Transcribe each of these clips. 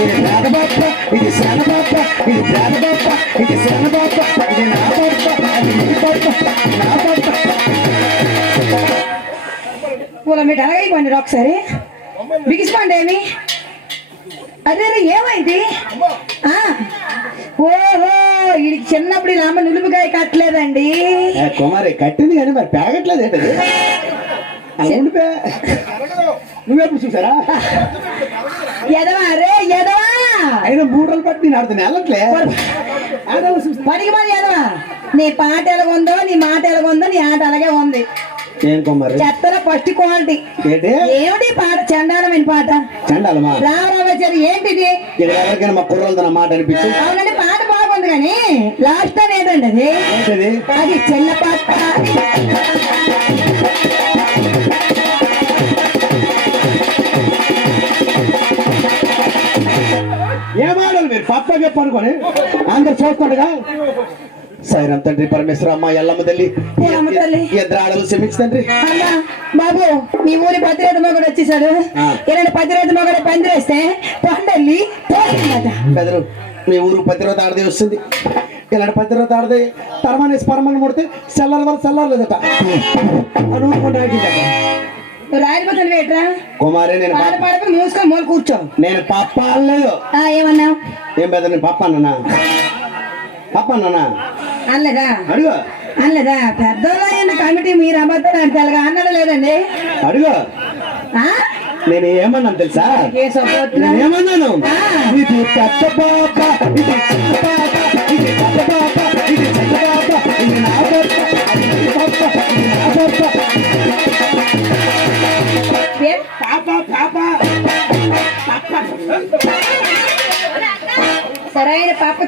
ఇది నాగబాప్ప ఇది శానబాప్ప ఇది ప్రాణబాప్ప ఇది శానబాప్ప ఇది నా బాప్ప అది నీ బాప్ప నా బాప్ప పూల మీకు అలాగైపోయింది ఒకసారి బిగిసిపోండి ఏమి అదే ఏమైంది ఆ, ఓహో వీడికి చిన్నప్పుడు ఇలా అమ్మ నులుపుకాయ కట్టలేదండి. కుమారి కట్టింది కానీ మరి పేగట్లేదు ఏంటది నువ్వెప్పుడు చూసారా? ఎదవా రే ఎదవా? అయినా మూడు రోజులు పట్టి నేను ఆడుతున్నా వెళ్ళట్లే. ఎదవా? నీ పాట ఎలాగుందో నీ మాట ఎలాగుందో నీ ఆట అలాగే ఉంది. ఏం కుమారి చెత్తల ఫస్ట్ క్వాలిటీ. ఏమిటి పాట? చండాలమైన పాట. చండాలమా? రామరామాచారి ఏంటిది? ఎవరికైనా మా కుర్రోళ్ళు నా మాట అనిపించు. అవునండి పాట బాగుంది కానీ లాస్ట్ ఏంటండి అది? అది చిన్న పాట పప్ప చెప్పు అనుకోని అందరు చూస్తుండగా సైరం తండ్రి పరమేశ్వర అమ్మ ఎల్లమ్మ తల్లి ఎల్లమ్మ తల్లి. ఇద్దరు ఆడలు క్షమించు తండ్రి. అమ్మా బాబు మీ ఊరి పతిరేత మగడు వచ్చేసాడు. ఇలాంటి పతిరేత మగడు పందిరేస్తే పండల్లి పెదరు మీ ఊరు పతిరోత ఆడది వస్తుంది. ఇలాంటి పతిరోత ఆడది తరమనేసి పరమని ముడితే సెల్లర్ వల్ల సెల్లర్ లేదట. అని ఊరుకుంటా నువ్వు రాజపోతాను వేట్రా కుమారి నేను పాట పా- పాడుకుని మూసుకొని మూల కూర్చో. నేను పప్ప అనలేదు ఆ, ఏమన్నావు ఏం పెద్ద నేను పప్ప అన్నానా పప్ప అన్నానా అనలేదా? అడుగు. అనలేదా? పెద్దోళ్ళ కమిటీ మీరు అబద్ధాలు ఆడతారుగా అన్నాడు లేదండి? అడుగు? నేను ఏమన్నాను తెలుసా? ఏమన్నాను. ఇది పెద్ద పాప ఇది చిన్న పాప ఇది పెద్ద పాప ఇది చిన్న పాప ఇది నా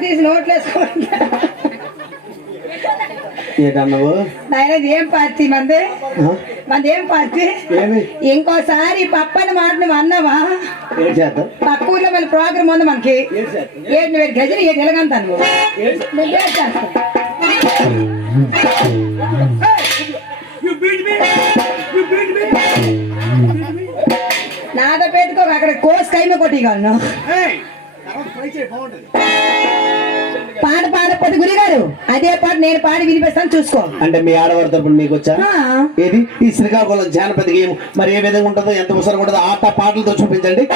తీసి నోట్లు వేసుకోండి ఏంటన్నావు? నాయన ఏం పార్టీ మంది? ఏం పార్టీ? ఏమి? ఇంకోసారి పప్పని మాట నువ్వు అన్నావా? పక్క ఊర్లో మళ్ళీ ప్రోగ్రామ్ ఉంది మనకి. ఏడు నువ్వు గజని ఏడు ఎలగంతాను నువ్వే. చేస్తావు నాదో పెట్టుకో అక్కడ కోస్ కైమ కొట్టిగలను పాట పాడకపోతే గురిగారు. అదే పాట నేను పాడి వినిపిస్తాను చూసుకో. అంటే మీ ఆడవారి తరపున మీకు వచ్చా? ఏది? ఈ శ్రీకాకుళం జానపద గేమ్. మరి ఏ విధంగా ఉంటుందో ఎంత అవసరం ఉంటుందో ఆట పాటలతో చూపించండి.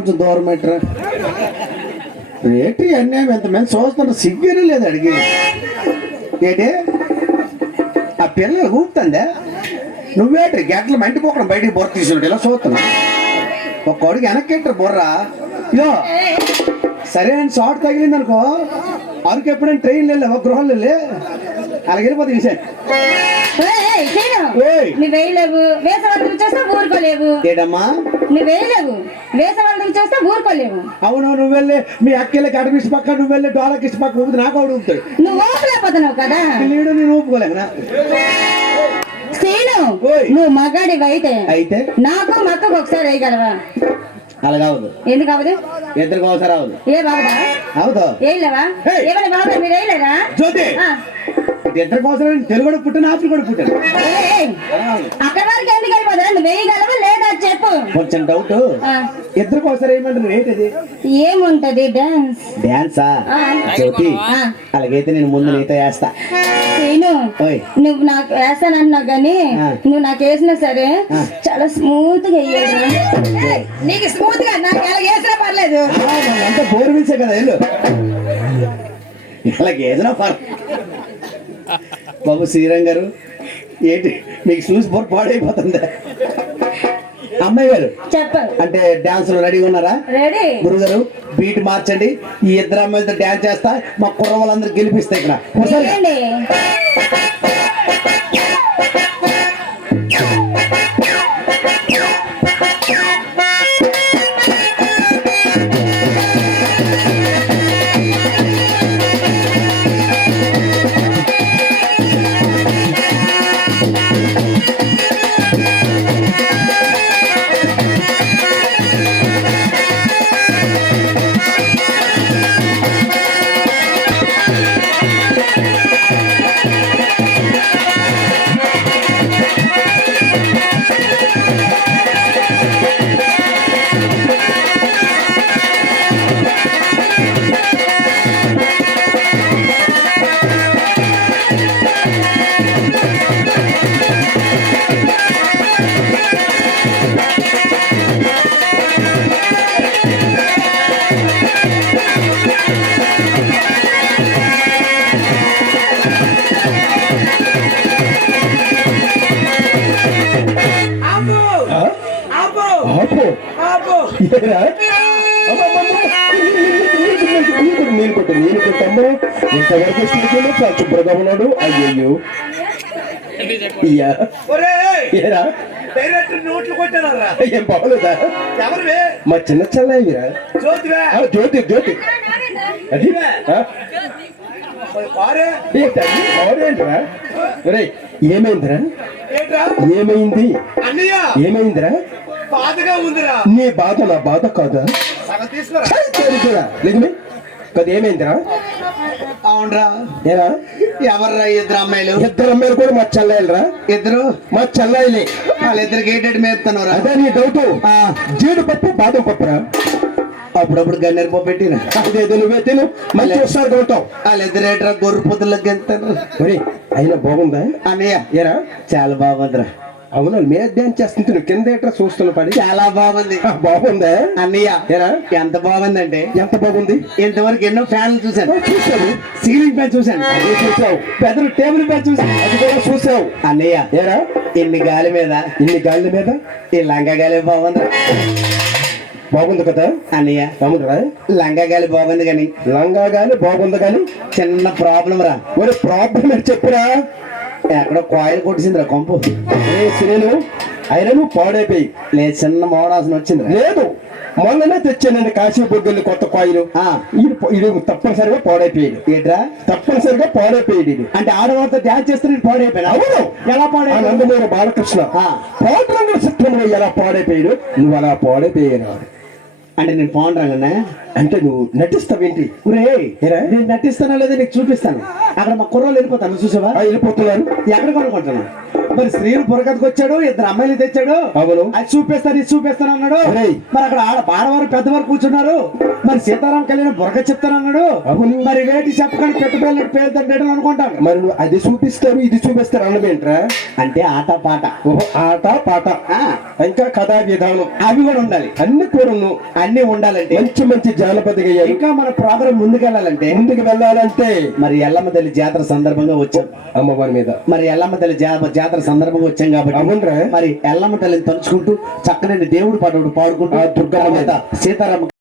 కొంచెం దూరం పెట్టరా? రేటు అన్యాయం ఎంతమంది చూస్తున్నారు సిగ్గనే లేదు అడిగి. ఏంటి? ఆ పిల్లలు ఊపుతుందా? నువ్వేట్రి గెట్ల మంటి బయటికి బొర్ర తీసుకుంటే ఇలా చూస్తున్నా ఒక కొడుకు వెనక్కి బొర్ర. యో సరే అని షార్ట్ తగిలింది అనుకో అరకు ఎప్పుడైనా ట్రైన్లు వెళ్ళావా? గృహాలు వెళ్ళి? అలాగే వెళ్ళిపోతే విషయం ఏయ్, సీను, ఏయ్. నువ్వు వేయలేవు వేసవంతులు చూస్తే ఊరుకోలేవు. ఏంటమ్మా? నువ్వు వేయలేవు వేసవంతులు చూస్తే ఊరుకోలేవు. అవును నువ్వు వెళ్ళి మీ అక్కలకి అడవిసి పక్క నువ్వు వెళ్ళి డోలకి ఇసి పక్క ఊపితే నాకు ఊపుతాడు. నువ్వు ఊపలేకపోతున్నావు కదా? నేను ఊపుకోలేకనా సీను ఓయ్. నువ్వు మగాడి అయితే అయితే? నాకు మక్కకు ఒకసారి వేయగలవా? అలాగ అవదు ఎందుకు అవదు? ఇద్దరికి అవసరం అవదు. ఏ బాబుదా? అవదు. ఏయ్. ఏమైనా బాబు మీరు వేయలేరా జ్యోతి. అవసరం తెలుగు కూడా పుట్టాను కూడా పుట్టాను. ఏయ్, అక్కడి వరకు ఎందుకు నువ్వు వేయగలవా లేదా చెప్పు. కొంచెం డౌట్ ఆ. ఇద్దరికి అవసరం ఏమంటారు ఏంటది? ఏముంటది? డాన్స్. డాన్సా? ఆ. అలాగైతే నేను ముందు నీతో వేస్తా. నువ్వు నాకు వేస్తానంటున్నావు కానీ. నువ్వు నాకు వేసినా సరే. చాలా స్మూత్గా వేయాలి నీకు స్మూత్గా నాకు ఎలా వేసినా పర్లేదు. అంతా బోర్ కదా ఇలాగ ఏదైనా పర్ బాబు శ్రీరామ్ గారు ఏంటి మీకు చూసి బోర్ పాడైపోతుందా? అమ్మాయి గారు అంటే డాన్స్ రెడీగా ఉన్నారా? రెడీ గురుగారు బీట్ మార్చండి. ఈ ఇద్దరు అమ్మాయిలతో డాన్స్ చేస్తా మా కుర్ర వాళ్ళందరూ గెలిపిస్తా ఇక్కడ నీళ్ళు కొట్టు నేను కొట్టమ్మా ఇంతవరకు స్టూడియోలో చాలా శుభ్రంగా ఉన్నాడు అయ్యయ్యో ఏరా నోట్లు కొట్టారా ఏం బాగోలేదా మా చిన్న చెల్లయ్యరా జ్యోతి జ్యోతి అది ఏమైందిరా? ఏమైంది? ఏమైందిరా? బాధగా ఉందిరా. నీ బాధ నా బాధ కాదా? తీసుకురా. నిజమే? కదా ఏమైందిరా? అవునరా. ఏరా? ఎవర్రా ఇద్దరు అమ్మాయిలు? ఇద్దరు అమ్మాయిలు కూడా మా చెల్లెలరా ఇద్దరు? మా చెల్లెలే వాళ్ళిద్దరికి ఏంటంటే మేపుతున్నారా అదే నీ డౌట్. జీడిపప్పు బాదం పప్పురా? అప్పుడప్పుడు గన్నేరు పో పెట్టిన. అదేదో నువ్వే తిను. మంచి వస్తారు ఉంటావు వాళ్ళిద్దరు ఏంట్రా గొర్రె పొద్దులకు మరి అయినా బాగుందా? అన్నయ్య. ఏరా? చాలా బాగుందిరా. అవును మీద డ్యాన్స్ చేస్తుంటే కింద ఎట్లా చూస్తున్న పడి చాలా బాగుంది. బాగుందా? అన్నయ్య ఏరా? ఎంత బాగుందంటే ఎంత బాగుంది? ఇంతవరకు ఎన్నో ఫ్యాన్లు చూశాను. చూసావు సీలింగ్ ఫ్యాన్ చూశాను. అదే చూసావు పెద్ద టేబుల్ ఫ్యాన్ చూశాను అది కూడా చూసావు అన్నయ్య ఏరా? ఇన్ని గాలి మీద? ఇన్ని గాలి మీద? ఈ లంగా గాలి బాగుంది బాగుంది కదా? అన్నయ్య. బాగుందిరా లంగా గాలి బాగుంది కానీ. లంగా గాని బాగుంది కానీ? చిన్న ప్రాబ్లం రా. మరి ప్రాబ్లం చెప్పురా? ఎక్కడో కాయిల్ కొట్టిందిరా కొంపు. ఏ శ్రీను అయినా పాడైపోయి. లేదు చిన్న మోడాల్సిన వచ్చిందిరా. లేదు. మొన్ననే తెచ్చానండి కాశీ బొగ్గులు కొత్త కాయిలు. ఆ. ఇది తప్పనిసరిగా పాడైపోయాడు ఏంట్రా? తప్పనిసరిగా పాడైపోయాడు ఇది. అంటే ఆడవారితో డ్యాన్స్ చేస్తే నేను పాడైపోయినా? అవును. ఎలా ఆ పాడైపోయినా నందమూరి బాలకృష్ణ. పాటరంగ చిత్రంలో ఎలా పాడైపోయాడు నువ్వు అలా పాడైపోయాను అంటే నేను పాండ్రంగన్నా అంటే నువ్వు నటిస్తావేంటి? ఏరా? నేను నటిస్తానో లేదో నీకు చూపిస్తాను. అక్కడ మా కుర్రోళ్ళు వెళ్ళిపోతాను చూసావా? ఆ, వెళ్ళిపోతున్నారు. ఎక్కడ కొనుక్కుంటున్నా మరి స్త్రీలు పొరగతికి వచ్చాడు ఇద్దరు అమ్మాయిలు తెచ్చాడు. అవును. అది చూపిస్తాను ఇది చూపిస్తాను అన్నాడు. మరి అక్కడ ఆడ ఆడవారు పెద్దవారు కూర్చున్నారు. మరి సీతారాం కళ్యాణ్ బుర్గ చెప్తాను అన్నాడు. అవును. మరి వేటి చెప్పకుండా పెట్ట పిల్లలు పేరు తండ్రి అనుకుంటాను. మరి నువ్వు అది చూపిస్తారు ఇది చూపిస్తారు అన్నమేంట్రా అంటే ఆట పాట. ఓహో ఆట పాట. ఇంకా కథా విధానం. అవి కూడా ఉండాలి. అన్ని కూడాను. అన్ని ఉండాలంటే. మంచి మంచి జానపద ఇంకా మన ప్రోగ్రాం ముందుకెళ్ళాలంటే. ముందుకు వెళ్ళాలంటే. మరి ఎల్లమ్మ తల్లి జాతర సందర్భంగా వచ్చాం. అమ్మవారి మీద. మరి ఎల్లమ్మ తల్లి జాతర సందర్భంగా వచ్చాం కాబట్టి మరి ఎల్లమ్మ తల్లిని తలుచుకుంటూ చక్కని దేవుడు పాట పాడుకుంటూ దుర్గమ్మ సీతారామ